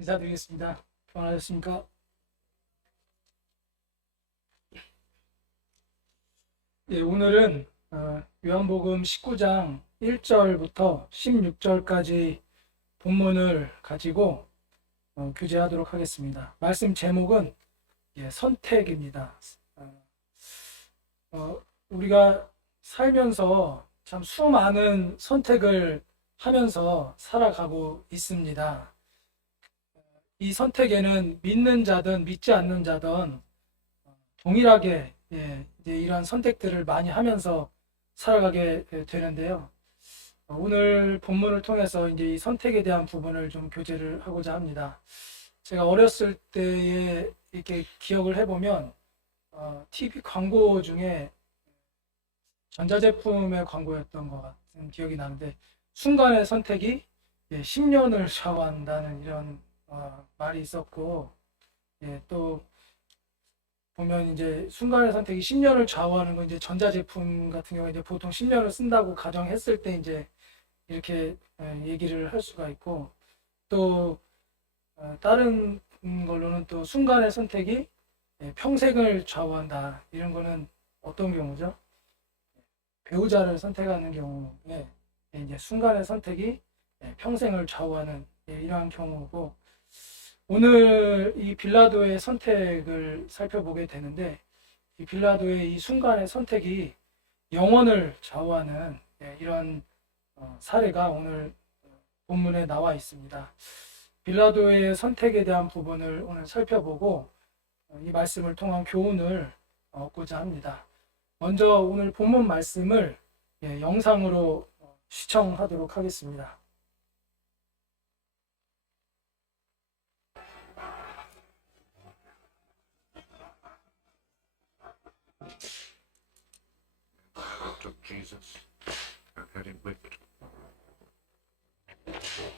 인사드리겠습니다. 평안하셨습니까? 예, 오늘은 요한복음 19장 1절부터 16절까지 본문을 가지고 교제하도록 하겠습니다. 말씀 제목은 선택입니다. 어, 우리가 살면서 참 수많은 선택을 하면서 살아가고 있습니다. 이 선택에는 믿는 자든 믿지 않는 자든 동일하게 이제 이러한 선택들을 많이 하면서 살아가게 되는데요. 오늘 본문을 통해서 이제 이 선택에 대한 부분을 좀 교제를 하고자 합니다. 제가 어렸을 때에 이렇게 기억을 해보면 TV 광고 중에 전자제품의 광고였던 것 같은 기억이 나는데 순간의 선택이 10년을 좌우한다는 이런 말이 있었고 또 보면 이제 순간의 선택이 10년을 좌우하는 건 이제 전자제품 같은 경우에 이제 보통 10년을 쓴다고 가정했을 때 이제 이렇게 얘기를 할 수가 있고 또 다른 걸로는 또 순간의 선택이 평생을 좌우한다 이런 거는 어떤 경우죠? 배우자를 선택하는 경우에 이제 순간의 선택이 평생을 좌우하는 이러한 경우고 오늘 이 빌라도의 선택을 살펴보게 되는데 이 빌라도의 이 순간의 선택이 영혼을 좌우하는 이런 사례가 오늘 본문에 나와 있습니다. 빌라도의 선택에 대한 부분을 오늘 살펴보고 이 말씀을 통한 교훈을 얻고자 합니다. 먼저 오늘 본문 말씀을 영상으로 시청하도록 하겠습니다. Took Jesus and had him whipped.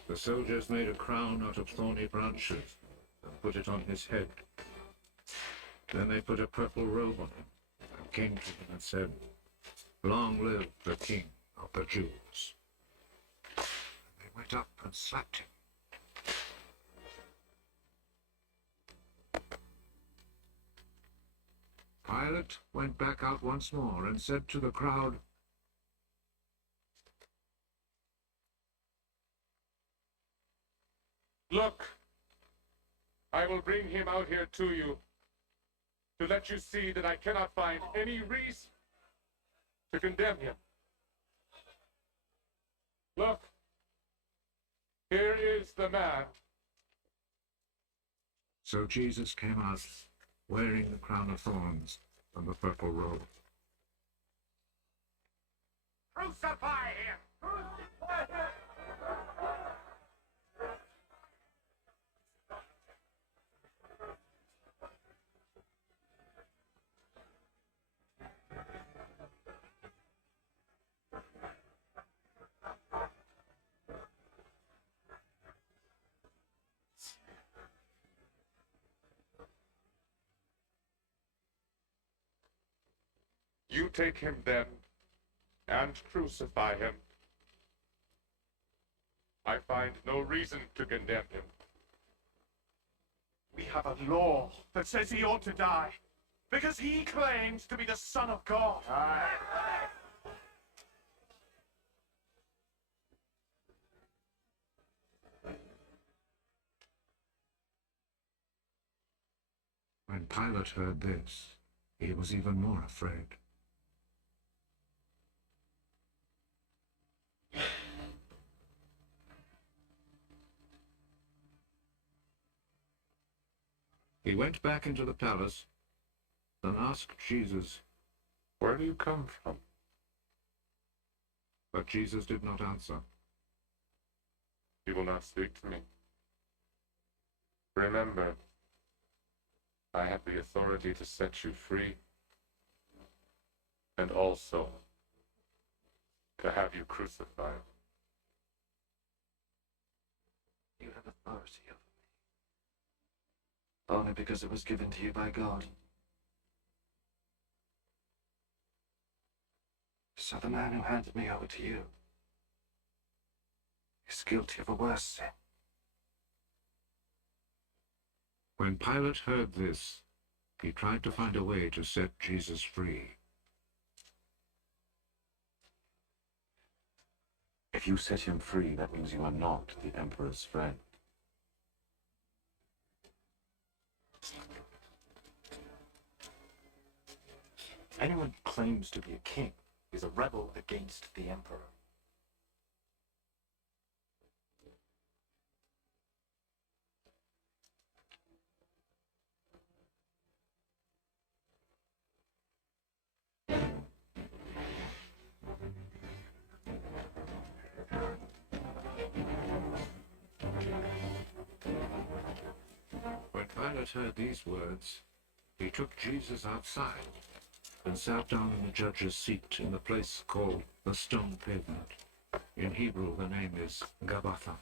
The soldiers made a crown out of thorny branches and put it on his head. Then they put a purple robe on him and came to him and said, "Long live the King of the Jews." And they went up and slapped him. Pilate went back out once more and said to the crowd, "Look, I will bring him out here to you to let you see that I cannot find any reason to condemn him. Look, here is the man." So Jesus came out, wearing the crown of thorns and the purple robe. Crucify him! Crucify him! You take him then and crucify him. I find no reason to condemn him. We have a law that says he ought to die because he claims to be the Son of God. When Pilate heard this, he was even more afraid. He went back into the palace and asked Jesus, Where do you come from? but Jesus did not answer. You will not speak to me. Remember, I have the authority to set you free and also to have you crucified. You have authority over me, only because it was given to you by God. So the man who handed me over to you is guilty of a worse sin. When Pilate heard this, he tried to find a way to set Jesus free. If you set him free, that means you are not the Emperor's friend. Anyone who claims to be a king is a rebel against the Emperor. When Pilate heard these words, he took Jesus outside and sat down in the judge's seat in the place called the Stone Pavement. In Hebrew, the name is Gabbatha.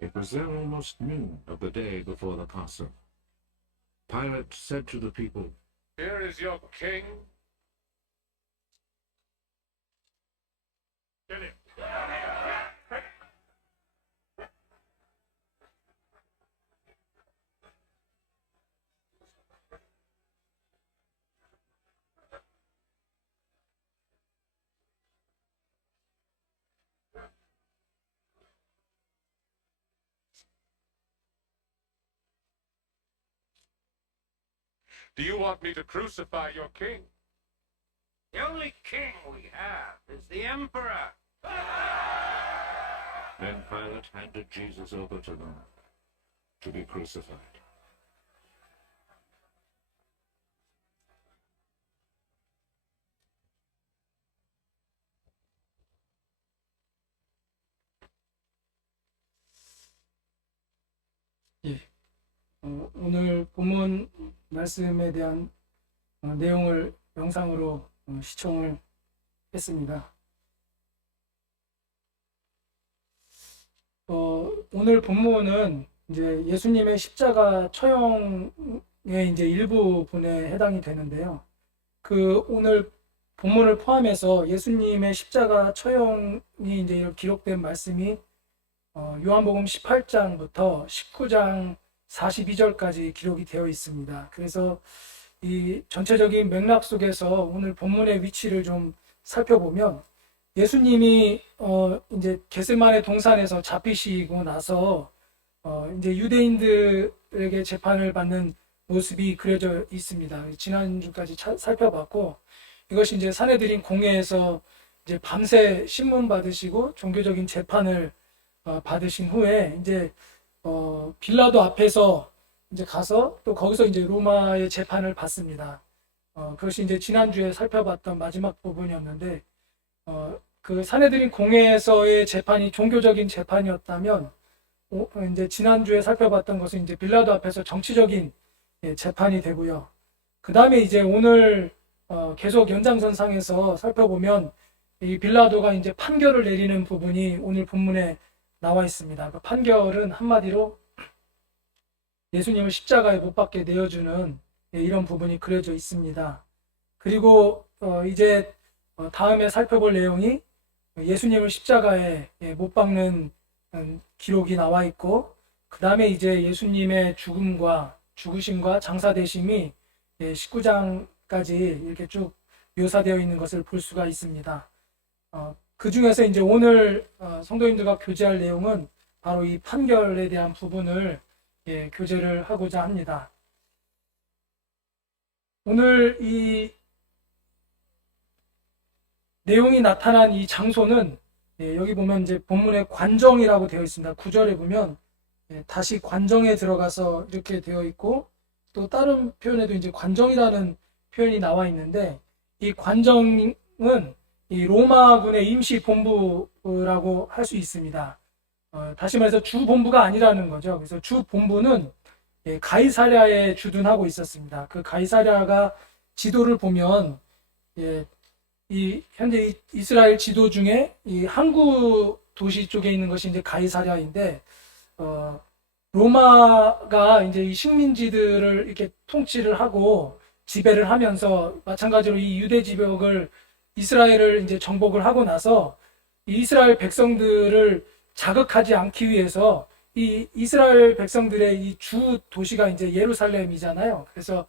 It was then almost noon of the day before the Passover. Pilate said to the people, Here is your king. Kill him. Do you want me to crucify your king? The only king we have is the Emperor. Then Pilate handed Jesus over to them to be crucified. 예. 오늘 본문 말씀에 대한 내용을 영상으로 시청을 했습니다. 오늘 본문은 이제 예수님의 십자가 처형의 이제 일부분에 해당이 되는데요. 그 오늘 본문을 포함해서 예수님의 십자가 처형이 이제 기록된 말씀이 요한복음 18장부터 19장 42절까지 기록이 되어 있습니다. 그래서 이 전체적인 맥락 속에서 오늘 본문의 위치를 좀 살펴보면 예수님이 이제 겟세마네 동산에서 잡히시고 나서 이제 유대인들에게 재판을 받는 모습이 그려져 있습니다. 지난주까지 살펴봤고 이것이 이제 산헤드린 공회에서 이제 밤새 신문 받으시고 종교적인 재판을 받으신 후에 이제 빌라도 앞에서 이제 가서 또 거기서 이제 로마의 재판을 받습니다. 그것이 이제 지난주에 살펴봤던 마지막 부분이었는데 그 산헤드린 공회에서의 재판이 종교적인 재판이었다면 이제 지난주에 살펴봤던 것은 이제 빌라도 앞에서 정치적인 재판이 되고요. 그 다음에 이제 오늘 계속 연장선상에서 살펴보면 이 빌라도가 이제 판결을 내리는 부분이 오늘 본문에 나와 있습니다. 그 판결은 한마디로 예수님을 십자가에 못 박게 내어주는 이런 부분이 그려져 있습니다. 그리고 이제 다음에 살펴볼 내용이 예수님을 십자가에 못 박는 기록이 나와 있고 그 다음에 이제 예수님의 죽음과 죽으심과 장사되심이 19장까지 이렇게 쭉 묘사되어 있는 것을 볼 수가 있습니다. 그 중에서 이제 오늘 성도님들과 교제할 내용은 바로 이 판결에 대한 부분을 교제를 하고자 합니다. 오늘 이 내용이 나타난 이 장소는 여기 보면 이제 본문에 관정이라고 되어 있습니다. 9절에 보면 다시 관정에 들어가서 이렇게 되어 있고 또 다른 표현에도 이제 관정이라는 표현이 나와 있는데 이 관정은 이 로마군의 임시 본부라고 할 수 있습니다. 다시 말해서 주 본부가 아니라는 거죠. 그래서 주 본부는 가이사랴에 주둔하고 있었습니다. 그 가이사랴가 지도를 보면 이 현재 이스라엘 지도 중에 이 항구 도시 쪽에 있는 것이 이제 가이사랴인데 로마가 이제 이 식민지들을 이렇게 통치를 하고 지배를 하면서 마찬가지로 이 유대 지역을 이스라엘을 이제 정복을 하고 나서 이 이스라엘 백성들을 자극하지 않기 위해서 이 이스라엘 백성들의 이 주 도시가 이제 예루살렘이잖아요. 그래서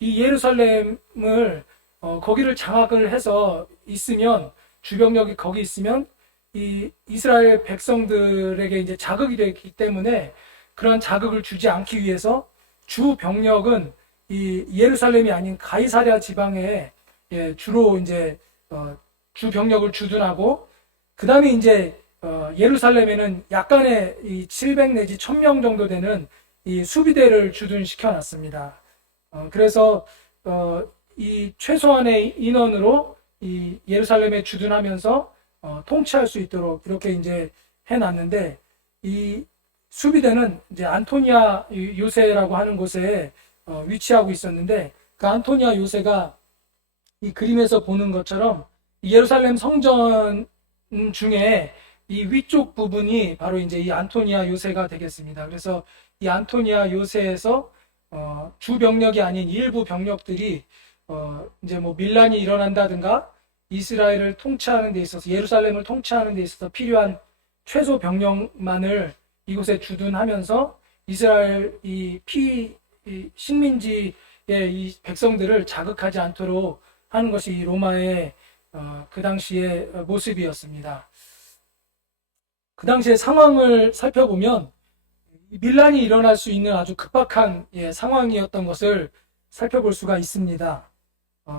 이 예루살렘을 거기를 장악을 해서 있으면 주병력이 거기 있으면 이 이스라엘 백성들에게 이제 자극이 되기 때문에 그런 자극을 주지 않기 위해서 주 병력은 이 예루살렘이 아닌 가이사랴 지방에 주로 이제 주 병력을 주둔하고 그 다음에 이제 예루살렘에는 약간의 이 700 내지 1000명 정도 되는 이 수비대를 주둔시켜 놨습니다. 그래서 이 최소한의 인원으로 이 예루살렘에 주둔하면서 통치할 수 있도록 이렇게 이제 해놨는데 이 수비대는 이제 안토니아 요새라고 하는 곳에 위치하고 있었는데 그 안토니아 요새가 이 그림에서 보는 것처럼 예루살렘 성전 중에 이 위쪽 부분이 바로 이제 이 안토니아 요새가 되겠습니다. 그래서 이 안토니아 요새에서 주 병력이 아닌 일부 병력들이 이제 뭐 밀란이 일어난다든가 이스라엘을 통치하는 데 있어서 예루살렘을 통치하는 데 있어서 필요한 최소 병력만을 이곳에 주둔하면서 이스라엘 이 식민지의 이 백성들을 자극하지 않도록 하는 것이 이 로마의 그 당시의 모습이었습니다. 그 당시의 상황을 살펴보면 밀란이 일어날 수 있는 아주 급박한 상황이었던 것을 살펴볼 수가 있습니다.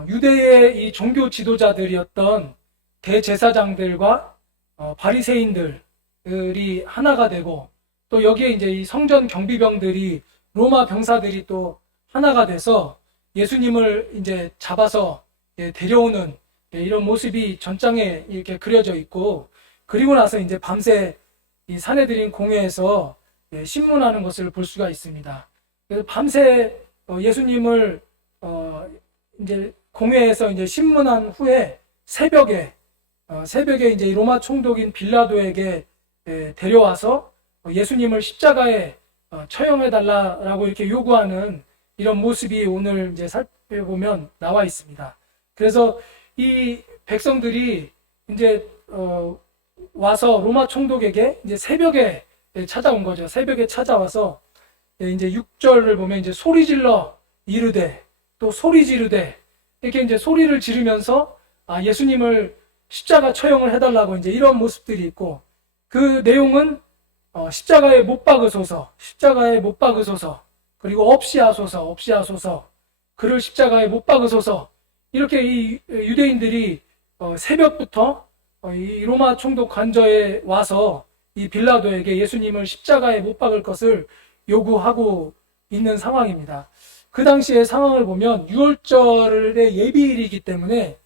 유대의 이 종교 지도자들이었던 대제사장들과 바리새인들이 하나가 되고 또 여기에 이제 이 성전 경비병들이 로마 병사들이 또 하나가 돼서 예수님을 이제 잡아서 데려오는 이런 모습이 전장에 이렇게 그려져 있고 그리고 나서 이제 밤새 이 사내들인 공회에서 신문하는 것을 볼 수가 있습니다. 그래서 밤새 예수님을 이제 공회에서 이제 신문한 후에 새벽에 이제 로마 총독인 빌라도에게 데려와서 예수님을 십자가에 처형해 달라라고 이렇게 요구하는 이런 모습이 오늘 이제 살펴보면 나와 있습니다. 그래서 이 백성들이 이제 와서 로마 총독에게 이제 새벽에 찾아온 거죠. 새벽에 찾아와서 이제 6절을 보면 이제 소리 질러 이르되 또 소리 지르되 이렇게 이제 소리를 지르면서 예수님을 십자가 처형을 해달라고 이제 이런 모습들이 있고 그 내용은 십자가에 못 박으소서, 십자가에 못 박으소서, 그리고 없이 하소서, 그를 십자가에 못 박으소서 이렇게 이 유대인들이 새벽부터 이 로마 총독 관저에 와서 이 빌라도에게 예수님을 십자가에 못 박을 것을 요구하고 있는 상황입니다. 그 당시의 상황을 보면 유월절의 예비일이기 때문에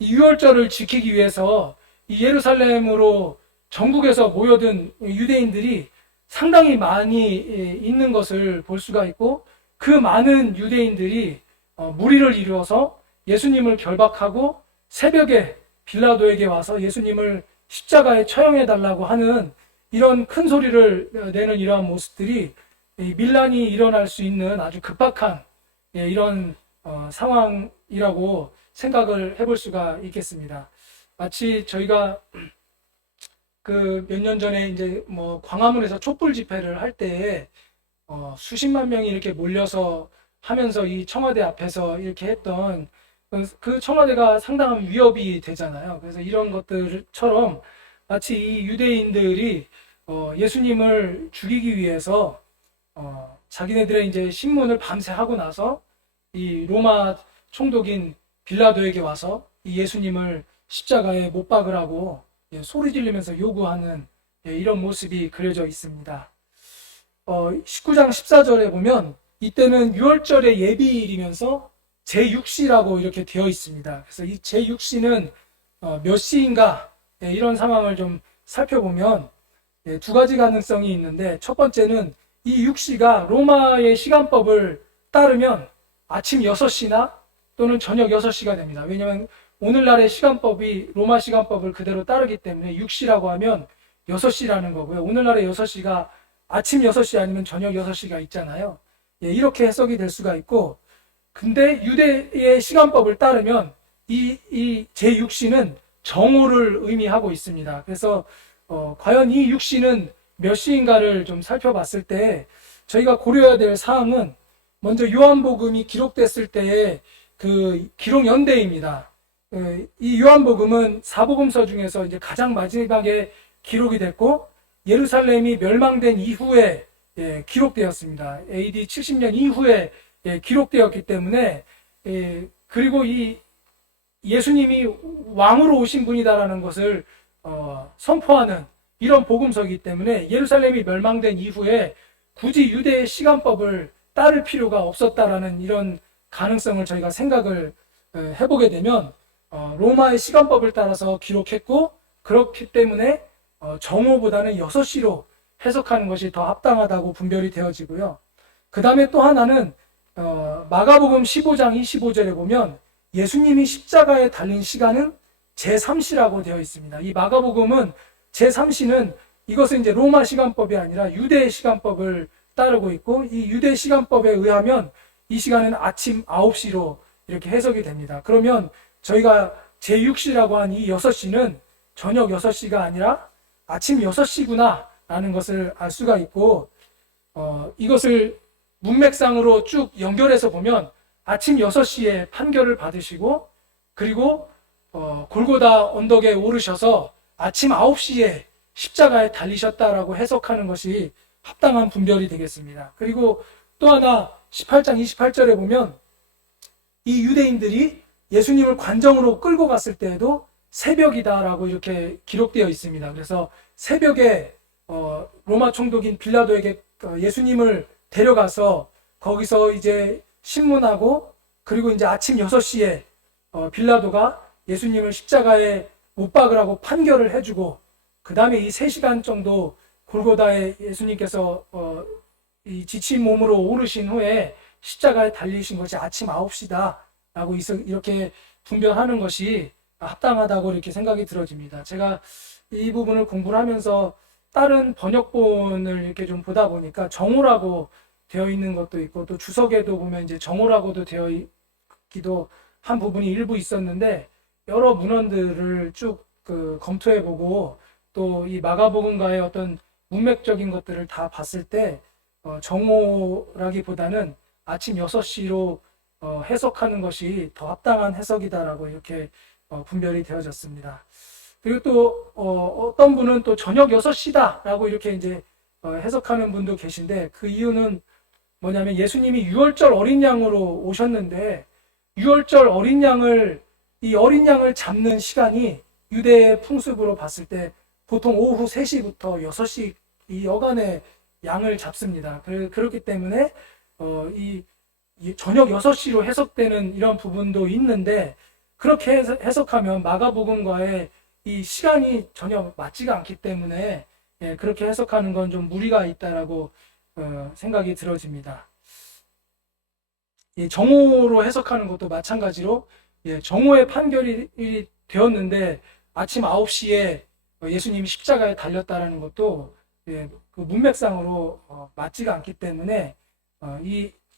이 유월절을 지키기 위해서 이 예루살렘으로 전국에서 모여든 유대인들이 상당히 많이 있는 것을 볼 수가 있고 그 많은 유대인들이 무리를 이루어서 예수님을 결박하고 새벽에 빌라도에게 와서 예수님을 십자가에 처형해 달라고 하는 이런 큰 소리를 내는 이러한 모습들이 밀란이 일어날 수 있는 아주 급박한 이런 상황이라고 생각을 해볼 수가 있겠습니다. 마치 저희가 그 몇 년 전에 이제 뭐 광화문에서 촛불 집회를 할 때에 수십만 명이 이렇게 몰려서 하면서 이 청와대 앞에서 이렇게 했던 그 청와대가 상당한 위협이 되잖아요. 그래서 이런 것들처럼 마치 이 유대인들이 예수님을 죽이기 위해서 자기네들의 이제 신문을 밤새 하고 나서 이 로마 총독인 빌라도에게 와서 이 예수님을 십자가에 못 박으라고 소리 지르면서 요구하는 이런 모습이 그려져 있습니다. 19장 14절에 보면 이때는 유월절의 예비일이면서 제6시라고 이렇게 되어 있습니다. 그래서 이 제6시는 몇 시인가 이런 상황을 좀 살펴보면 두 가지 가능성이 있는데, 첫 번째는 이 6시가 로마의 시간법을 따르면 아침 6시나 또는 저녁 6시가 됩니다. 왜냐하면 오늘날의 시간법이 로마 시간법을 그대로 따르기 때문에 6시라고 하면 6시라는 거고요. 오늘날의 6시가 아침 6시 아니면 저녁 6시가 있잖아요. 이렇게 해석이 될 수가 있고, 근데 유대의 시간법을 따르면 이 제6시는 정오를 의미하고 있습니다. 그래서 과연 이 6시는 몇 시인가를 좀 살펴봤을 때 저희가 고려해야 될 사항은, 먼저 요한복음이 기록됐을 때의 그 기록 연대입니다. 이 요한복음은 사복음서 중에서 이제 가장 마지막에 기록이 됐고, 예루살렘이 멸망된 이후에 기록되었습니다. AD 70년 이후에 기록되었기 때문에, 그리고 이 예수님이 왕으로 오신 분이다라는 것을 선포하는 이런 복음서이기 때문에 예루살렘이 멸망된 이후에 굳이 유대의 시간법을 따를 필요가 없었다라는 이런 가능성을 저희가 생각을 해보게 되면, 로마의 시간법을 따라서 기록했고, 그렇기 때문에 정오보다는 6시로 해석하는 것이 더 합당하다고 분별이 되어지고요. 그 다음에 또 하나는 마가복음 15장 25절에 보면 예수님이 십자가에 달린 시간은 제3시라고 되어 있습니다. 이 마가복음은 제3시는, 이것은 이제 로마 시간법이 아니라 유대 시간법을 따르고 있고, 이 유대 시간법에 의하면 이 시간은 아침 9시로 이렇게 해석이 됩니다. 그러면 저희가 제6시라고 한 이 6시는 저녁 6시가 아니라 아침 6시구나 라는 것을 알 수가 있고, 이것을 문맥상으로 쭉 연결해서 보면 아침 6시에 판결을 받으시고, 그리고 골고다 언덕에 오르셔서 아침 9시에 십자가에 달리셨다라고 해석하는 것이 합당한 분별이 되겠습니다. 그리고 또 하나 18장 28절에 보면 이 유대인들이 예수님을 관정으로 끌고 갔을 때에도 새벽이다라고 이렇게 기록되어 있습니다. 그래서 새벽에 로마 총독인 빌라도에게 예수님을 데려가서 거기서 이제 신문하고, 그리고 이제 아침 6시에 빌라도가 예수님을 십자가에 못 박으라고 판결을 해주고, 그 다음에 이 3시간 정도 골고다에 예수님께서 이 지친 몸으로 오르신 후에 십자가에 달리신 것이 아침 9시다 라고 이렇게 분별하는 것이 합당하다고 이렇게 생각이 들어집니다. 제가 이 부분을 공부를 하면서 다른 번역본을 이렇게 좀 보다 보니까 정오라고 되어 있는 것도 있고, 또 주석에도 보면 이제 정오라고도 되어 있기도 한 부분이 일부 있었는데, 여러 문헌들을 쭉 검토해보고 또 이 마가복음과의 어떤 문맥적인 것들을 다 봤을 때 정오라기보다는 아침 6시로 해석하는 것이 더 합당한 해석이다라고 이렇게 분별이 되어졌습니다. 그리고 또 어떤 분은 또 저녁 6시다라고 이렇게 이제 해석하는 분도 계신데, 그 이유는 뭐냐면 예수님이 유월절 어린 양으로 오셨는데, 유월절 어린 양을 잡는 시간이 유대의 풍습으로 봤을 때 보통 오후 3시부터 6시 이 여간에 양을 잡습니다. 그렇기 때문에 이 저녁 6시로 해석되는 이런 부분도 있는데, 그렇게 해석하면 마가복음과의 이 시간이 전혀 맞지가 않기 때문에 그렇게 해석하는 건 좀 무리가 있다라고 생각이 들어집니다. 정오로 해석하는 것도 마찬가지로 정오의 판결이 되었는데 아침 9시에 예수님이 십자가에 달렸다라는 것도 그 문맥상으로 맞지가 않기 때문에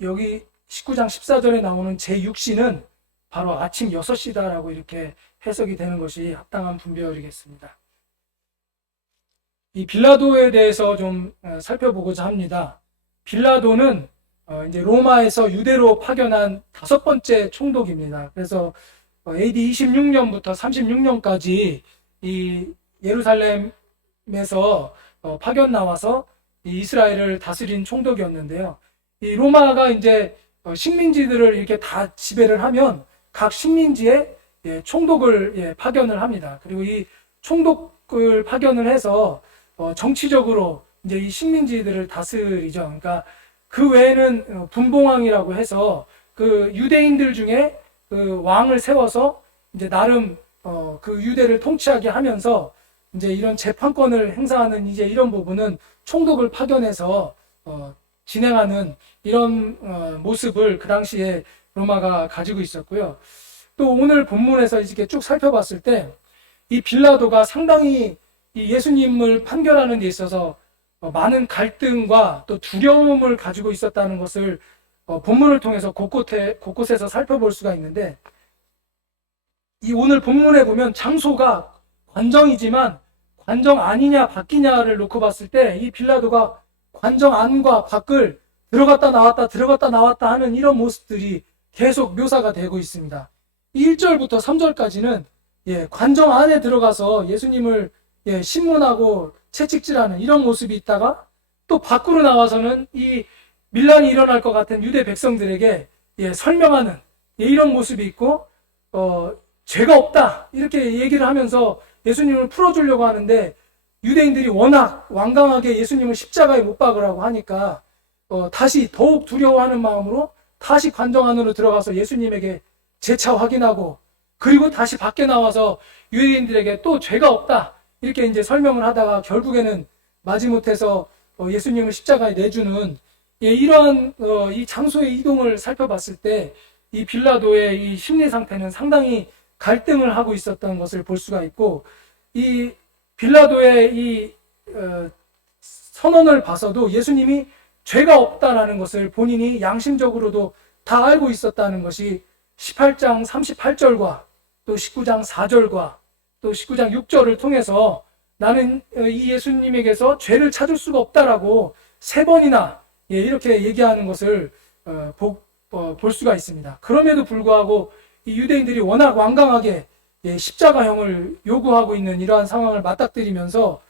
여기 19장 14절에 나오는 제6시는 바로 아침 6시다라고 이렇게 해석이 되는 것이 합당한 분별이겠습니다. 이 빌라도에 대해서 좀 살펴보고자 합니다. 빌라도는 이제 로마에서 유대로 파견한 5번째 총독입니다. 그래서 AD 26년부터 36년까지 이 예루살렘에서 파견 나와서 이스라엘을 다스린 총독이었는데요. 이 로마가 이제 식민지들을 이렇게 다 지배를 하면 각 식민지에 총독을 파견을 합니다. 그리고 이 총독을 파견을 해서 정치적으로 이제 이 식민지들을 다스리죠. 그러니까 그 외에는 분봉왕이라고 해서 그 유대인들 중에 그 왕을 세워서 이제 나름 그 유대를 통치하게 하면서 이제 이런 재판권을 행사하는 이제 이런 부분은 총독을 파견해서 진행하는 이런 모습을 그 당시에 로마가 가지고 있었고요. 또 오늘 본문에서 이렇게 쭉 살펴봤을 때 이 빌라도가 상당히 이 예수님을 판결하는 데 있어서 많은 갈등과 또 두려움을 가지고 있었다는 것을 본문을 통해서 곳곳에서 살펴볼 수가 있는데, 이 오늘 본문에 보면 장소가 관정이지만 관정 아니냐 바뀌냐를 놓고 봤을 때 이 빌라도가 관정 안과 밖을 들어갔다 나왔다 하는 이런 모습들이 계속 묘사가 되고 있습니다. 1절부터 3절까지는 관정 안에 들어가서 예수님을 신문하고 채찍질하는 이런 모습이 있다가, 또 밖으로 나와서는 이 밀란이 일어날 것 같은 유대 백성들에게 설명하는 이런 모습이 있고, 죄가 없다 이렇게 얘기를 하면서 예수님을 풀어주려고 하는데, 유대인들이 워낙 완강하게 예수님을 십자가에 못 박으라고 하니까 다시 더욱 두려워하는 마음으로 다시 관정 안으로 들어가서 예수님에게 재차 확인하고, 그리고 다시 밖에 나와서 유대인들에게 또 죄가 없다 이렇게 이제 설명을 하다가 결국에는 마지못해서 예수님을 십자가에 내주는 이러한 이 장소의 이동을 살펴봤을 때 이 빌라도의 이 심리 상태는 상당히 갈등을 하고 있었던 것을 볼 수가 있고, 이 빌라도의 이 선언을 봐서도 예수님이 죄가 없다라는 것을 본인이 양심적으로도 다 알고 있었다는 것이 18장 38절과 또 19장 4절과 또 19장 6절을 통해서 나는 이 예수님에게서 죄를 찾을 수가 없다라고 3번이나 이렇게 얘기하는 것을 볼 수가 있습니다. 그럼에도 불구하고 이 유대인들이 워낙 완강하게 십자가형을 요구하고 있는 이러한 상황을 맞닥뜨리면서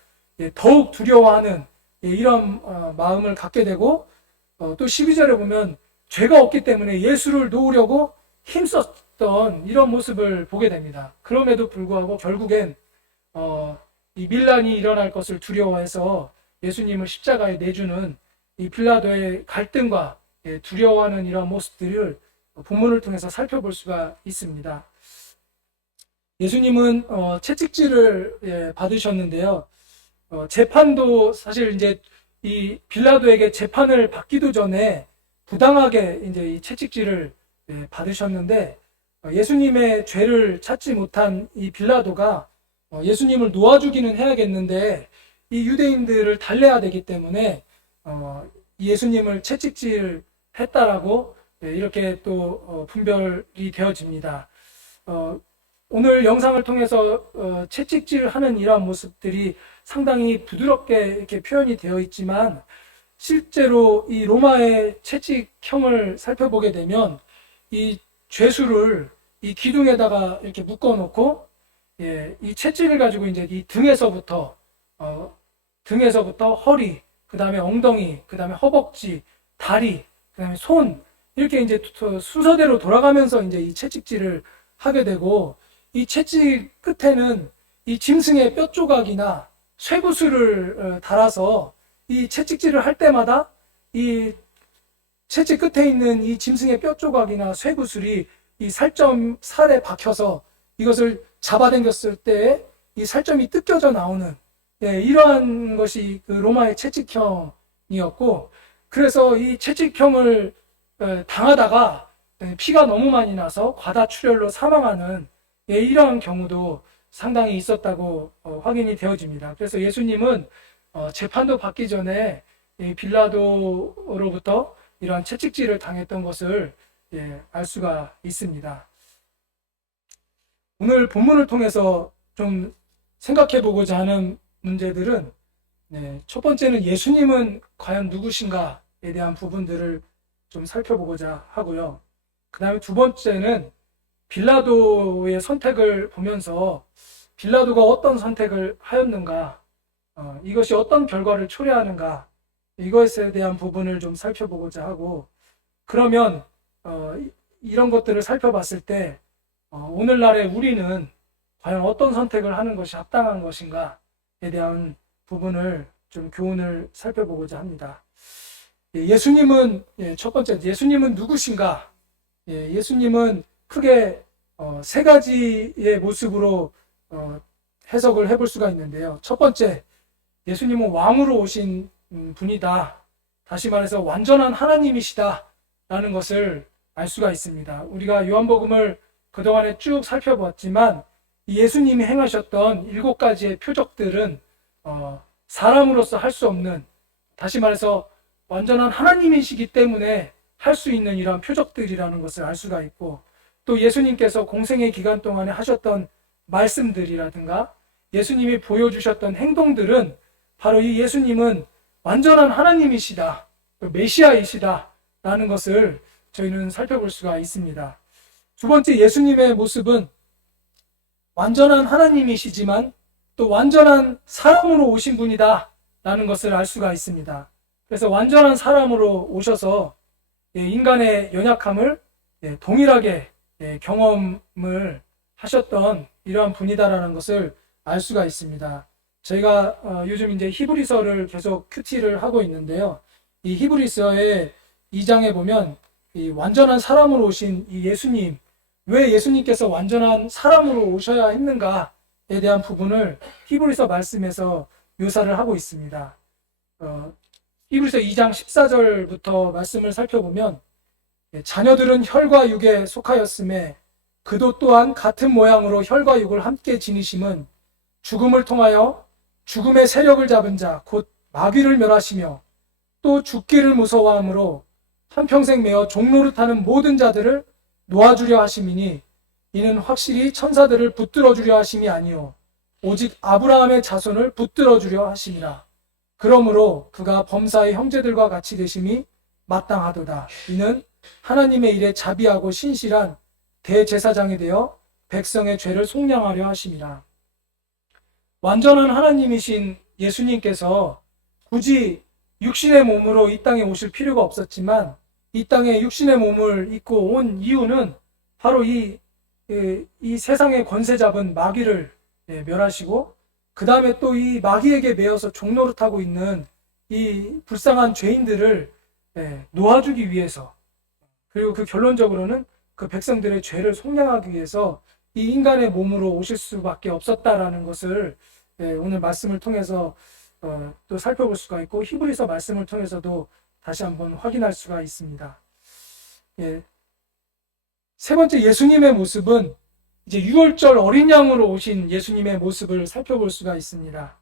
더욱 두려워하는 이런 마음을 갖게 되고, 또 12절에 보면 죄가 없기 때문에 예수를 놓으려고 힘썼던 이런 모습을 보게 됩니다. 그럼에도 불구하고 결국엔 이 밀란이 일어날 것을 두려워해서 예수님을 십자가에 내주는 이 빌라도의 갈등과 두려워하는 이런 모습들을 본문을 통해서 살펴볼 수가 있습니다. 예수님은 채찍질을 받으셨는데요. 재판도 사실 이제 이 빌라도에게 재판을 받기도 전에 부당하게 이제 이 채찍질을 받으셨는데, 예수님의 죄를 찾지 못한 이 빌라도가 예수님을 놓아주기는 해야겠는데 이 유대인들을 달래야 되기 때문에 예수님을 채찍질했다라고 이렇게 또 분별이 되어집니다. 오늘 영상을 통해서 채찍질하는 이러한 모습들이 상당히 부드럽게 이렇게 표현이 되어 있지만, 실제로 이 로마의 채찍형을 살펴보게 되면 이 죄수를 이 기둥에다가 이렇게 묶어놓고 이 채찍을 가지고 이제 이 등에서부터 허리, 그 다음에 엉덩이, 그 다음에 허벅지, 다리, 그 다음에 손, 이렇게 이제 순서대로 돌아가면서 이제 이 채찍질을 하게 되고, 이 채찍 끝에는 이 짐승의 뼈 조각이나 쇠구슬을 달아서 이 채찍질을 할 때마다 이 채찍 끝에 있는 이 짐승의 뼈 조각이나 쇠구슬이 이 살에 박혀서 이것을 잡아당겼을 때 이 살점이 뜯겨져 나오는 이러한 것이 그 로마의 채찍형이었고, 그래서 이 채찍형을 당하다가 피가 너무 많이 나서 과다출혈로 사망하는 이러한 경우도 상당히 있었다고 확인이 되어집니다. 그래서 예수님은 재판도 받기 전에 빌라도로부터 이러한 채찍질을 당했던 것을 알 수가 있습니다. 오늘 본문을 통해서 좀 생각해 보고자 하는 문제들은, 첫 번째는 예수님은 과연 누구신가에 대한 부분들을 좀 살펴보고자 하고요. 그 다음에 두 번째는 빌라도의 선택을 보면서 빌라도가 어떤 선택을 하였는가, 이것이 어떤 결과를 초래하는가, 이것에 대한 부분을 좀 살펴보고자 하고, 그러면 이런 것들을 살펴봤을 때 오늘날의 우리는 과연 어떤 선택을 하는 것이 합당한 것인가에 대한 부분을 좀 교훈을 살펴보고자 합니다. 예수님은 첫 번째, 예수님은 누구신가? 예수님은 크게 세 가지의 모습으로 해석을 해볼 수가 있는데요. 첫 번째, 예수님은 왕으로 오신 분이다. 다시 말해서 완전한 하나님이시다 라는 것을 알 수가 있습니다. 우리가 요한복음을 그동안에 쭉 살펴봤지만 이 예수님이 행하셨던 7가지의 표적들은 사람으로서 할 수 없는, 다시 말해서 완전한 하나님이시기 때문에 할 수 있는 이러한 표적들이라는 것을 알 수가 있고, 또 예수님께서 공생의 기간 동안에 하셨던 말씀들이라든가 예수님이 보여주셨던 행동들은 바로 이 예수님은 완전한 하나님이시다, 메시아이시다 라는 것을 저희는 살펴볼 수가 있습니다. 두 번째, 예수님의 모습은 완전한 하나님이시지만 또 완전한 사람으로 오신 분이다 라는 것을 알 수가 있습니다. 그래서 완전한 사람으로 오셔서 인간의 연약함을 동일하게 경험을 하셨던 이러한 분이다라는 것을 알 수가 있습니다. 저희가 요즘 이제 히브리서를 계속 큐티를 하고 있는데요. 이 히브리서의 2장에 보면 이 완전한 사람으로 오신 이 예수님, 왜 예수님께서 완전한 사람으로 오셔야 했는가에 대한 부분을 히브리서 말씀에서 묘사를 하고 있습니다. 히브리서 2장 14절부터 말씀을 살펴보면 자녀들은 혈과 육에 속하였음에 그도 또한 같은 모양으로 혈과 육을 함께 지니심은 죽음을 통하여 죽음의 세력을 잡은 자 곧 마귀를 멸하시며 또 죽기를 무서워하므로 한평생 매어 종노릇하는 모든 자들을 놓아주려 하심이니 이는 확실히 천사들을 붙들어 주려 하심이 아니요 오직 아브라함의 자손을 붙들어 주려 하심이라. 그러므로 그가 범사의 형제들과 같이 되심이 마땅하도다. 이는 하나님의 일에 자비하고 신실한 대제사장이 되어 백성의 죄를 속량하려 하심이라. 완전한 하나님이신 예수님께서 굳이 육신의 몸으로 이 땅에 오실 필요가 없었지만 이 땅에 육신의 몸을 입고 온 이유는 바로 이 세상의 권세 잡은 마귀를 멸하시고 그 다음에 또 이 마귀에게 매여서 종노릇하고 있는 이 불쌍한 죄인들을 놓아주기 위해서, 그리고 그 결론적으로는 그 백성들의 죄를 속량하기 위해서 이 인간의 몸으로 오실 수밖에 없었다라는 것을 오늘 말씀을 통해서 또 살펴볼 수가 있고 히브리서 말씀을 통해서도 다시 한번 확인할 수가 있습니다. 세 번째, 예수님의 모습은 이제 유월절 어린 양으로 오신 예수님의 모습을 살펴볼 수가 있습니다.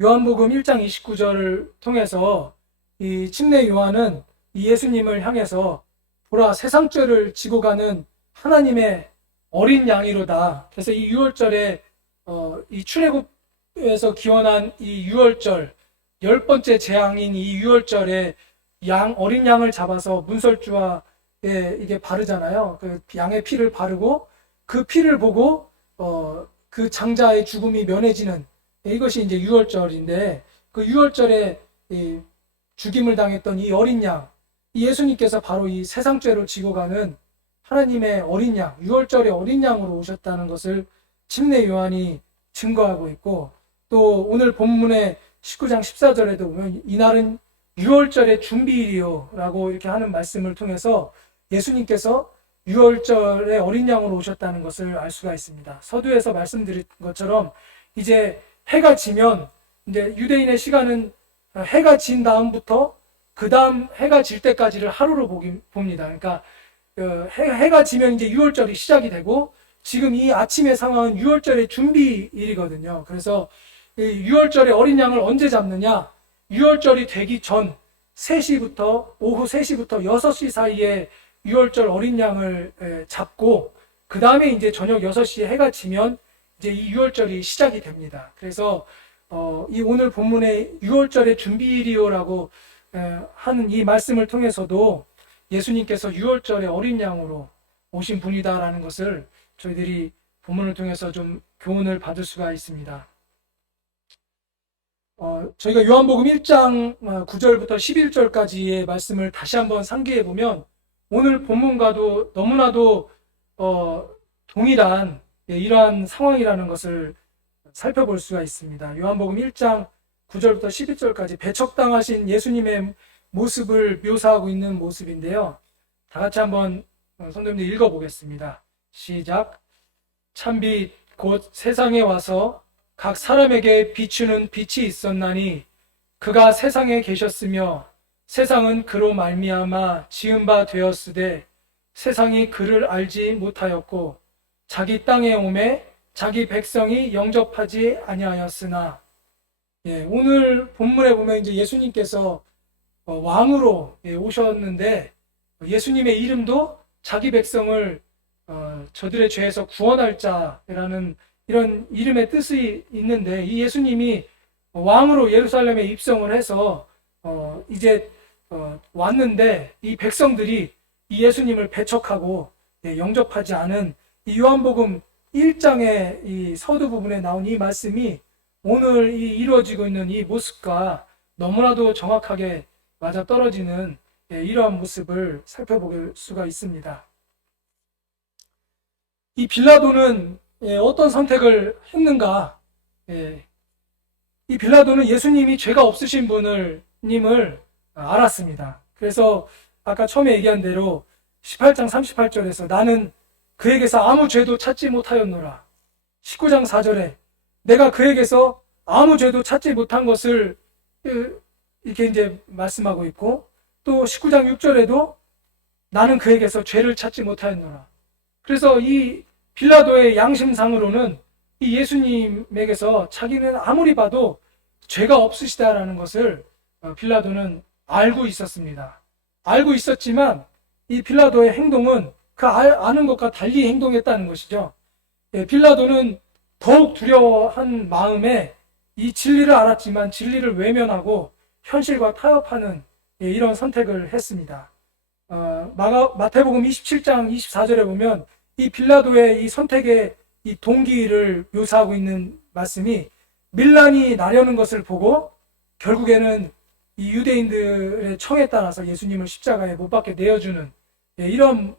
요한복음 1장 29절을 통해서 이 침례 요한은 이 예수님을 향해서 보라 세상 죄를 지고 가는 하나님의 어린 양이로다. 그래서 이 유월절에 이 출애굽에서 기원한 이 유월절 10번째 재앙인 이 유월절에 어린 양을 잡아서 문설주와 이게 바르잖아요. 그 양의 피를 바르고 그 피를 보고 그 장자의 죽음이 면해지는 이것이 이제 유월절인데, 그 유월절에 죽임을 당했던 이 어린 양, 이 예수님께서 바로 이 세상 죄를 지고 가는 하나님의 어린 양, 유월절의 어린 양으로 오셨다는 것을 침례 요한이 증거하고 있고, 또 오늘 본문의 19장 14절에도 보면 이날은 유월절의 준비일이요 라고 이렇게 하는 말씀을 통해서 예수님께서 유월절의 어린 양으로 오셨다는 것을 알 수가 있습니다. 서두에서 말씀드린 것처럼 이제 해가 지면, 이제 유대인의 시간은 해가 진 다음부터 그 다음 해가 질 때까지를 하루로 봅니다. 그러니까 해가 지면 이제 유월절이 시작이 되고, 지금 이 아침의 상황은 유월절의 준비일이거든요. 그래서 유월절의 어린 양을 언제 잡느냐? 유월절이 되기 전 3시부터 오후 3시부터 6시 사이에 유월절 어린 양을 잡고 그 다음에 이제 저녁 6시에 해가 지면 이제 이 유월절이 시작이 됩니다. 그래서 이 오늘 본문의 유월절의 준비일이요라고 하는 이 말씀을 통해서도 예수님께서 유월절의 어린 양으로 오신 분이다라는 것을 저희들이 본문을 통해서 좀 교훈을 받을 수가 있습니다. 저희가 요한복음 1장 9절부터 11절까지의 말씀을 다시 한번 상기해 보면 오늘 본문과도 너무나도 동일한 이러한 상황이라는 것을 살펴볼 수가 있습니다. 요한복음 1장 9절부터 11절까지 배척당하신 예수님의 모습을 묘사하고 있는 모습인데요. 다 같이 한번 성도님들 읽어보겠습니다. 시작. 참빛 곧 세상에 와서 각 사람에게 비추는 빛이 있었나니 그가 세상에 계셨으며 세상은 그로 말미암아 지은 바 되었으되 세상이 그를 알지 못하였고 자기 땅에 오매 자기 백성이 영접하지 아니하였으나. 오늘 본문에 보면 이제 예수님께서 왕으로 오셨는데 예수님의 이름도 자기 백성을 저들의 죄에서 구원할 자라는 이런 이름의 뜻이 있는데, 이 예수님이 왕으로 예루살렘에 입성을 해서 이제 왔는데 이 백성들이 이 예수님을 배척하고 영접하지 않은 이 요한복음 1장의 이 서두 부분에 나온 이 말씀이 오늘 이 이루어지고 있는 이 모습과 너무나도 정확하게 맞아떨어지는 이러한 모습을 살펴볼 수가 있습니다. 이 빌라도는 어떤 선택을 했는가? 이 빌라도는 예수님이 죄가 없으신 님을 알았습니다. 그래서 아까 처음에 얘기한 대로 18장 38절에서 나는 그에게서 아무 죄도 찾지 못하였노라. 19장 4절에 내가 그에게서 아무 죄도 찾지 못한 것을 이렇게 이제 말씀하고 있고, 또 19장 6절에도 나는 그에게서 죄를 찾지 못하였노라. 그래서 이 빌라도의 양심상으로는 이 예수님에게서 자기는 아무리 봐도 죄가 없으시다라는 것을 빌라도는 알고 있었습니다. 알고 있었지만 이 빌라도의 행동은 그 아는 것과 달리 행동했다는 것이죠. 빌라도는 더욱 두려워한 마음에 이 진리를 알았지만 진리를 외면하고 현실과 타협하는 이런 선택을 했습니다. 마태복음 27장 24절에 보면 이 빌라도의 이 선택의 이 동기를 묘사하고 있는 말씀이 밀란이 나려는 것을 보고 결국에는 이 유대인들의 청에 따라서 예수님을 십자가에 못 박게 내어주는 이런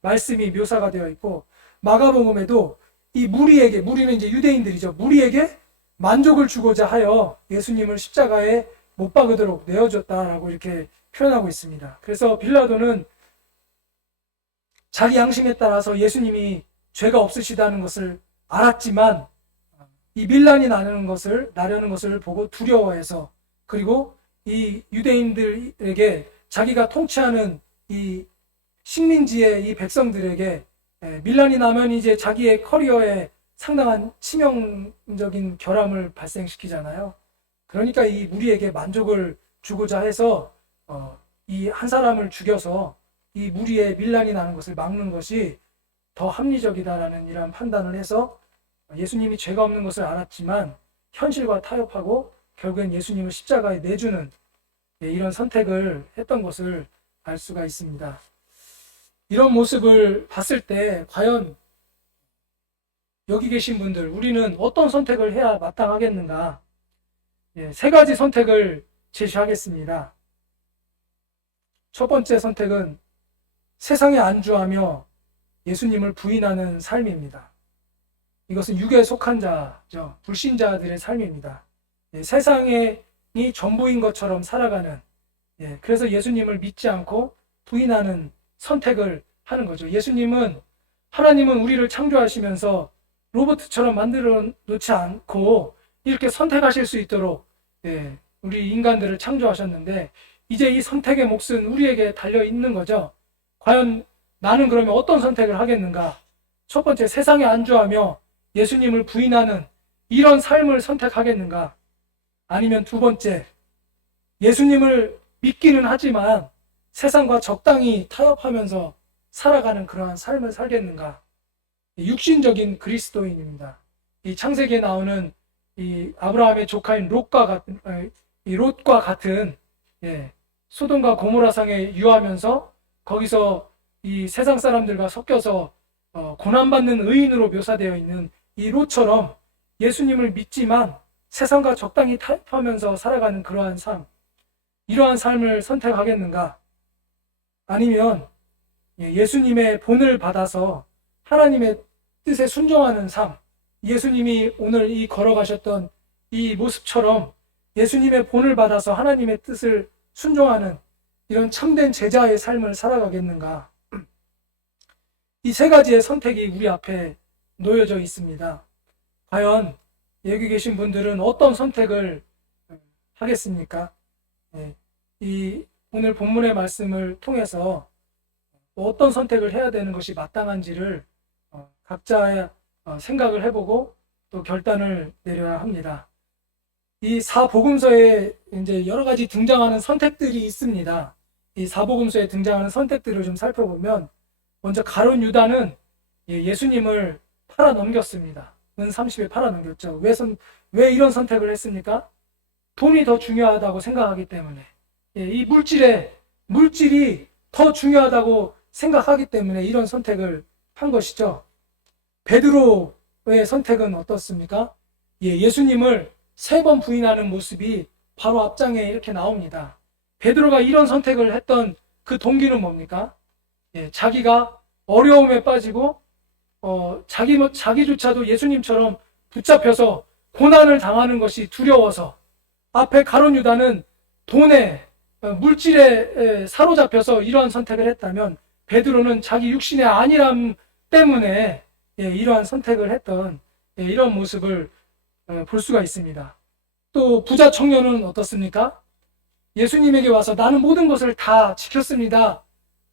말씀이 묘사가 되어 있고, 마가복음에도 이 무리는 이제 유대인들이죠. 무리에게 만족을 주고자 하여 예수님을 십자가에 못 박으도록 내어줬다라고 이렇게 표현하고 있습니다. 그래서 빌라도는 자기 양심에 따라서 예수님이 죄가 없으시다는 것을 알았지만 이 밀란이 나려는 것을 보고 두려워해서, 그리고 이 유대인들에게 자기가 통치하는 이 식민지의 이 백성들에게 밀란이 나면 이제 자기의 커리어에 상당한 치명적인 결함을 발생시키잖아요. 그러니까 이 무리에게 만족을 주고자 해서 이 한 사람을 죽여서 이 무리의 밀란이 나는 것을 막는 것이 더 합리적이다라는 이러한 판단을 해서 예수님이 죄가 없는 것을 알았지만 현실과 타협하고 결국엔 예수님을 십자가에 내주는 이런 선택을 했던 것을 알 수가 있습니다. 이런 모습을 봤을 때 과연 여기 계신 분들, 우리는 어떤 선택을 해야 마땅하겠는가? 세 가지 선택을 제시하겠습니다. 첫 번째 선택은 세상에 안주하며 예수님을 부인하는 삶입니다. 이것은 육에 속한 자죠. 불신자들의 삶입니다. 세상이 전부인 것처럼 살아가는, 그래서 예수님을 믿지 않고 부인하는 선택을 하는 거죠. 하나님은 우리를 창조하시면서 로봇처럼 만들어 놓지 않고 이렇게 선택하실 수 있도록 우리 인간들을 창조하셨는데, 이제 이 선택의 몫은 우리에게 달려 있는 거죠. 과연 나는 그러면 어떤 선택을 하겠는가? 첫 번째, 세상에 안주하며 예수님을 부인하는 이런 삶을 선택하겠는가? 아니면 두 번째, 예수님을 믿기는 하지만 세상과 적당히 타협하면서 살아가는 그러한 삶을 살겠는가? 육신적인 그리스도인입니다. 이 창세기에 나오는 이 아브라함의 조카인 롯과 같은 소돔과 고모라 상에 유하면서 거기서 이 세상 사람들과 섞여서 고난받는 의인으로 묘사되어 있는 이 롯처럼 예수님을 믿지만 세상과 적당히 타협하면서 살아가는 그러한 삶, 이러한 삶을 선택하겠는가? 아니면 예수님의 본을 받아서 하나님의 뜻에 순종하는 삶, 예수님이 오늘 이 걸어가셨던 이 모습처럼 예수님의 본을 받아서 하나님의 뜻을 순종하는 이런 참된 제자의 삶을 살아가겠는가? 이 세 가지의 선택이 우리 앞에 놓여져 있습니다. 과연 여기 계신 분들은 어떤 선택을 하겠습니까? 이 오늘 본문의 말씀을 통해서 어떤 선택을 해야 되는 것이 마땅한지를 각자 생각을 해보고 또 결단을 내려야 합니다. 이 사복음서에 이제 여러 가지 등장하는 선택들이 있습니다. 이 사복음서에 등장하는 선택들을 좀 살펴보면 먼저 가룟 유다는 예수님을 팔아 넘겼습니다. 은 30에 팔아 넘겼죠. 왜 이런 선택을 했습니까? 돈이 더 중요하다고 생각하기 때문에, 이 물질이 더 중요하다고 생각하기 때문에 이런 선택을 한 것이죠. 베드로의 선택은 어떻습니까? 예수님을 3번 부인하는 모습이 바로 앞장에 이렇게 나옵니다. 베드로가 이런 선택을 했던 그 동기는 뭡니까? 자기가 어려움에 빠지고 자기조차도 예수님처럼 붙잡혀서 고난을 당하는 것이 두려워서, 앞에 가룟 유다는 돈에 물질에 사로잡혀서 이러한 선택을 했다면 베드로는 자기 육신의 안일함 때문에 이러한 선택을 했던 이런 모습을 볼 수가 있습니다. 또 부자 청년은 어떻습니까? 예수님에게 와서 나는 모든 것을 다 지켰습니다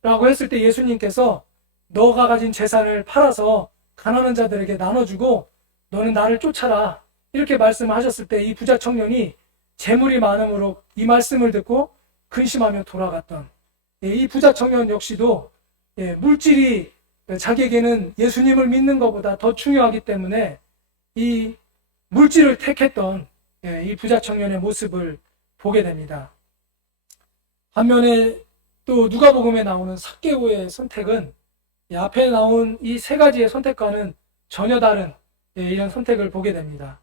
라고 했을 때 예수님께서 너가 가진 재산을 팔아서 가난한 자들에게 나눠주고 너는 나를 쫓아라 이렇게 말씀하셨을 때 이 부자 청년이 재물이 많음으로 이 말씀을 듣고 근심하며 돌아갔던 이 부자 청년 역시도 물질이 자기에게는 예수님을 믿는 것보다 더 중요하기 때문에 이 물질을 택했던 이 부자 청년의 모습을 보게 됩니다. 반면에 또 누가복음에 나오는 삭개오의 선택은 앞에 나온 이 3가지의 선택과는 전혀 다른 이런 선택을 보게 됩니다.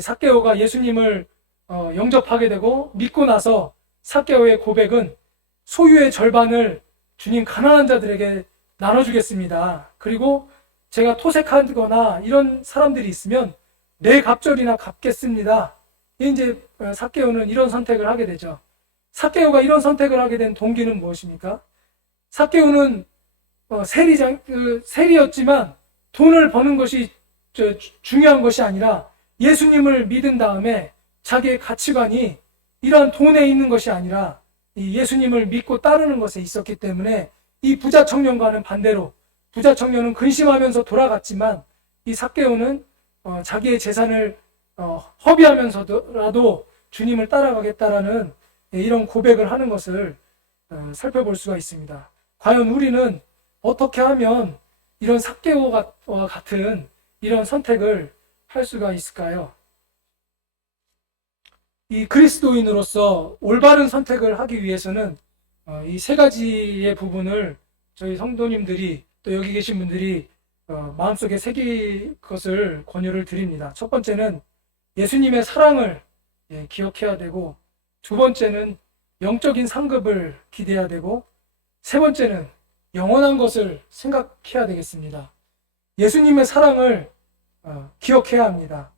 삭개오가 예수님을 영접하게 되고 믿고 나서 삭개오의 고백은 소유의 절반을 주님 가난한 자들에게 나눠주겠습니다. 그리고 제가 토색하거나 이런 사람들이 있으면 내 갑절이나 갚겠습니다. 이제 삭개오는 이런 선택을 하게 되죠. 삭개오가 이런 선택을 하게 된 동기는 무엇입니까? 삭개오는 세리였지만 돈을 버는 것이 중요한 것이 아니라 예수님을 믿은 다음에 자기의 가치관이 이러한 돈에 있는 것이 아니라 이 예수님을 믿고 따르는 것에 있었기 때문에 이 부자 청년과는 반대로 부자 청년은 근심하면서 돌아갔지만 이 삭개오는 자기의 재산을 허비하면서라도 주님을 따라가겠다라는 이런 고백을 하는 것을 살펴볼 수가 있습니다. 과연 우리는 어떻게 하면 이런 삭개오와 같은 이런 선택을 할 수가 있을까요? 이 그리스도인으로서 올바른 선택을 하기 위해서는 이 3가지의 부분을 저희 성도님들이 또 여기 계신 분들이 마음속에 새길 것을 권유를 드립니다. 첫 번째는 예수님의 사랑을 기억해야 되고, 2번째는 영적인 상급을 기대해야 되고, 3번째는 영원한 것을 생각해야 되겠습니다. 예수님의 사랑을 기억해야 합니다.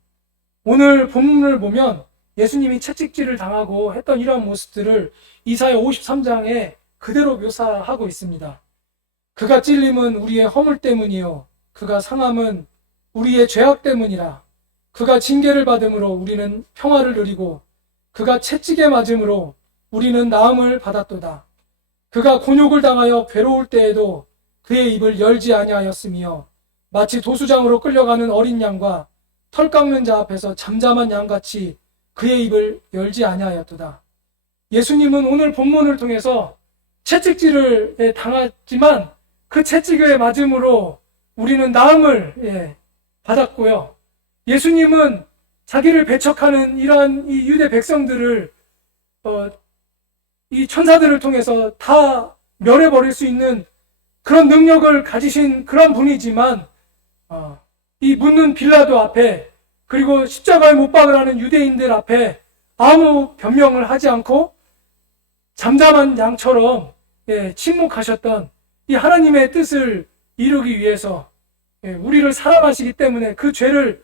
오늘 본문을 보면 예수님이 채찍질을 당하고 했던 이러한 모습들을 이사야 53장에 그대로 묘사하고 있습니다. 그가 찔림은 우리의 허물 때문이요 그가 상함은 우리의 죄악 때문이라. 그가 징계를 받음으로 우리는 평화를 누리고 그가 채찍에 맞음으로 우리는 나음을 받았도다. 그가 곤욕을 당하여 괴로울 때에도 그의 입을 열지 아니하였으며 마치 도수장으로 끌려가는 어린 양과 털 깎는 자 앞에서 잠잠한 양같이 그의 입을 열지 아니하였도다. 예수님은 오늘 본문을 통해서 채찍질을 당했지만 그 채찍에 맞음으로 우리는 나음을 받았고요. 예수님은 자기를 배척하는 이러한 이 유대 백성들을 이 천사들을 통해서 다 멸해버릴 수 있는 그런 능력을 가지신 그런 분이지만 이 묻는 빌라도 앞에 그리고 십자가에 못 박으라는 유대인들 앞에 아무 변명을 하지 않고 잠잠한 양처럼 침묵하셨던 이 하나님의 뜻을 이루기 위해서 우리를 사랑하시기 때문에 그 죄를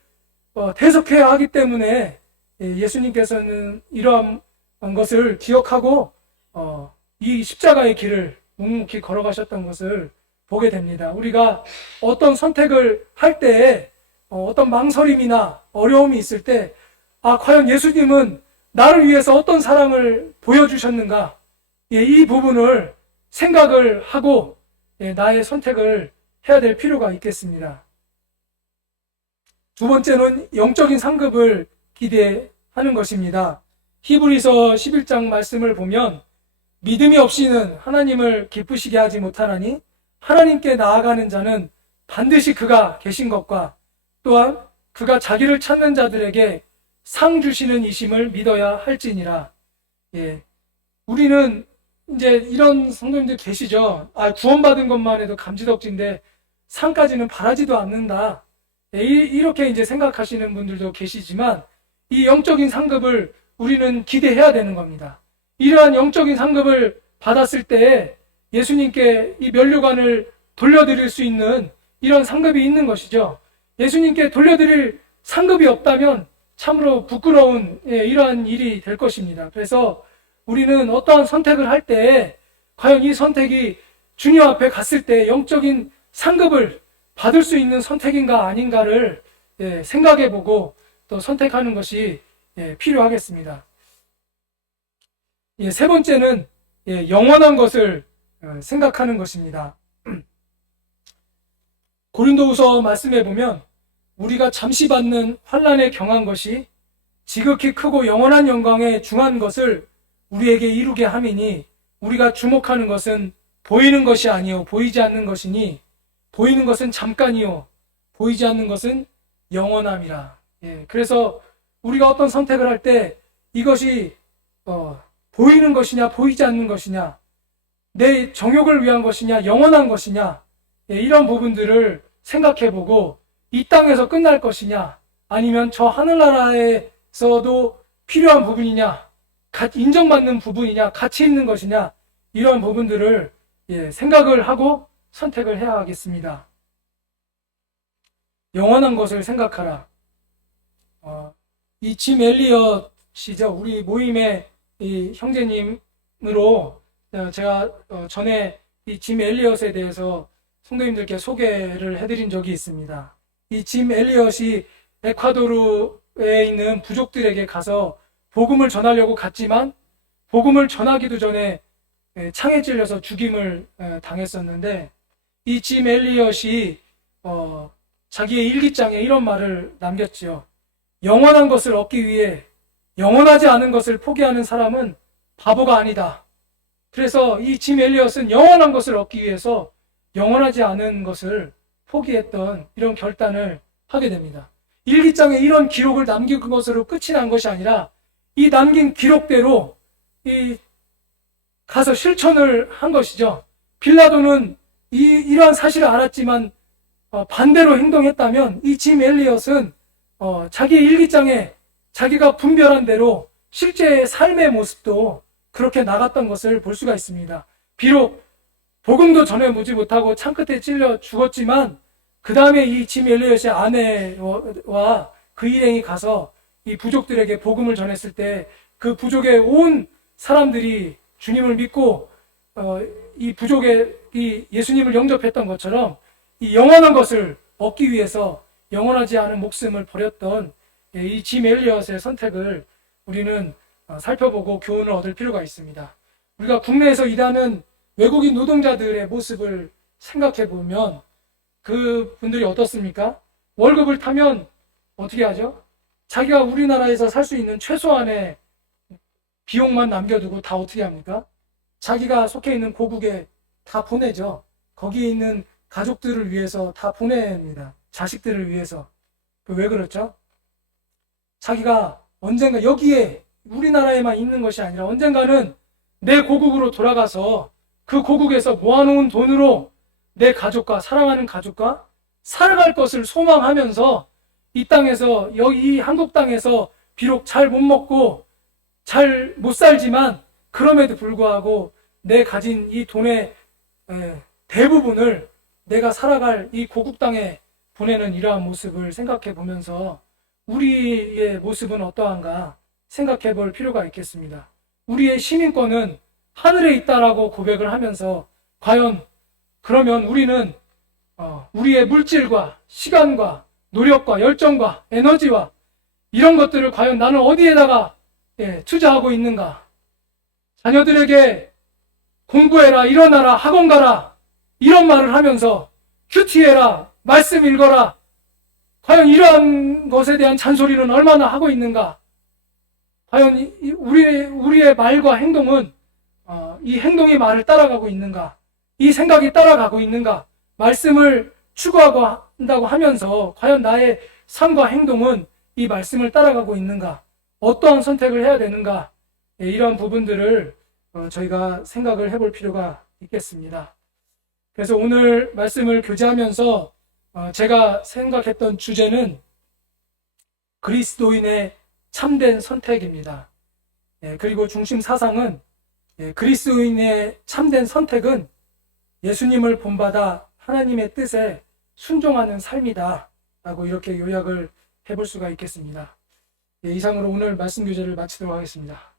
대속해야 하기 때문에 예수님께서는 이러한 것을 기억하고 이 십자가의 길을 묵묵히 걸어가셨던 것을 보게 됩니다. 우리가 어떤 선택을 할 때에 어떤 망설임이나 어려움이 있을 때, 과연 예수님은 나를 위해서 어떤 사랑을 보여주셨는가? 이 부분을 생각을 하고 나의 선택을 해야 될 필요가 있겠습니다. 두 번째는 영적인 상급을 기대하는 것입니다. 히브리서 11장 말씀을 보면 믿음이 없이는 하나님을 기쁘시게 하지 못하나니 하나님께 나아가는 자는 반드시 그가 계신 것과 또한 그가 자기를 찾는 자들에게 상 주시는 이심을 믿어야 할지니라. 우리는 이제 이런 성도님들 계시죠. 구원받은 것만 해도 감지덕지인데 상까지는 바라지도 않는다. 이렇게 이제 생각하시는 분들도 계시지만 이 영적인 상급을 우리는 기대해야 되는 겁니다. 이러한 영적인 상급을 받았을 때 예수님께 이 면류관을 돌려드릴 수 있는 이런 상급이 있는 것이죠. 예수님께 돌려드릴 상급이 없다면 참으로 부끄러운 이러한 일이 될 것입니다. 그래서 우리는 어떠한 선택을 할 때 과연 이 선택이 주님 앞에 갔을 때 영적인 상급을 받을 수 있는 선택인가 아닌가를 생각해보고 또 선택하는 것이 필요하겠습니다. 세 번째는 영원한 것을 생각하는 것입니다. 고린도후서 말씀해 보면 우리가 잠시 받는 환난에 경한 것이 지극히 크고 영원한 영광에 중한 것을 우리에게 이루게 함이니 우리가 주목하는 것은 보이는 것이 아니요 보이지 않는 것이니 보이는 것은 잠깐이요 보이지 않는 것은 영원함이라. 그래서 우리가 어떤 선택을 할 때 이것이 보이는 것이냐 보이지 않는 것이냐, 내 정욕을 위한 것이냐 영원한 것이냐, 이런 부분들을 생각해보고 이 땅에서 끝날 것이냐 아니면 저 하늘나라에서도 필요한 부분이냐, 인정받는 부분이냐, 가치 있는 것이냐, 이런 부분들을 생각을 하고 선택을 해야 하겠습니다. 영원한 것을 생각하라. 이 짐 엘리엇이죠. 우리 모임의 이 형제님으로 제가 전에 이 짐 엘리엇에 대해서 성도님들께 소개를 해드린 적이 있습니다. 이 짐 엘리엇이 에콰도르에 있는 부족들에게 가서 복음을 전하려고 갔지만 복음을 전하기도 전에 창에 찔려서 죽임을 당했었는데, 이 짐 엘리엇이 자기의 일기장에 이런 말을 남겼지요. 영원한 것을 얻기 위해 영원하지 않은 것을 포기하는 사람은 바보가 아니다. 그래서 이 짐 엘리엇은 영원한 것을 얻기 위해서 영원하지 않은 것을 포기했던 이런 결단을 하게 됩니다. 일기장에 이런 기록을 남긴 것으로 끝이 난 것이 아니라 이 남긴 기록대로 가서 실천을 한 것이죠. 빌라도는 이러한 사실을 알았지만 반대로 행동했다면 이 짐 엘리엇은 자기의 일기장에 자기가 분별한 대로 실제 삶의 모습도 그렇게 나갔던 것을 볼 수가 있습니다. 비록 복음도 전해보지 못하고 창끝에 찔려 죽었지만 그 다음에 이 짐 엘리엇의 아내와 그 일행이 가서 이 부족들에게 복음을 전했을 때 그 부족의 온 사람들이 주님을 믿고 이 부족의 이 예수님을 영접했던 것처럼 이 영원한 것을 얻기 위해서 영원하지 않은 목숨을 버렸던 이 짐 엘리엇의 선택을 우리는 살펴보고 교훈을 얻을 필요가 있습니다. 우리가 국내에서 일하는 외국인 노동자들의 모습을 생각해 보면 그 분들이 어떻습니까? 월급을 타면 어떻게 하죠? 자기가 우리나라에서 살 수 있는 최소한의 비용만 남겨두고 다 어떻게 합니까? 자기가 속해 있는 고국에 다 보내죠. 거기에 있는 가족들을 위해서 다 보냅니다. 자식들을 위해서. 왜 그렇죠? 자기가 언젠가 여기에 우리나라에만 있는 것이 아니라 언젠가는 내 고국으로 돌아가서 그 고국에서 모아놓은 돈으로 내 가족과 사랑하는 가족과 살아갈 것을 소망하면서 이 땅에서 이 한국 땅에서 비록 잘 못 먹고 잘 못 살지만 그럼에도 불구하고 내 가진 이 돈의 대부분을 내가 살아갈 이 고국 땅에 보내는 이러한 모습을 생각해 보면서 우리의 모습은 어떠한가 생각해 볼 필요가 있겠습니다. 우리의 시민권은 하늘에 있다라고 고백을 하면서 과연 그러면 우리는 우리의 물질과 시간과 노력과 열정과 에너지와 이런 것들을 과연 나는 어디에다가 투자하고 있는가? 자녀들에게 공부해라, 일어나라, 학원 가라 이런 말을 하면서 큐티해라, 말씀 읽어라. 과연 이러한 것에 대한 잔소리는 얼마나 하고 있는가? 과연 우리의 말과 행동은 이 행동의 말을 따라가고 있는가? 이 생각이 따라가고 있는가? 말씀을 추구하고 한다고 하면서 과연 나의 삶과 행동은 이 말씀을 따라가고 있는가? 어떠한 선택을 해야 되는가? 이러한 부분들을 저희가 생각을 해볼 필요가 있겠습니다. 그래서 오늘 말씀을 교제하면서 제가 생각했던 주제는 그리스도인의 참된 선택입니다. 그리고 중심 사상은 그리스도인의 참된 선택은 예수님을 본받아 하나님의 뜻에 순종하는 삶이다 라고 이렇게 요약을 해볼 수가 있겠습니다. 이상으로 오늘 말씀 교제를 마치도록 하겠습니다.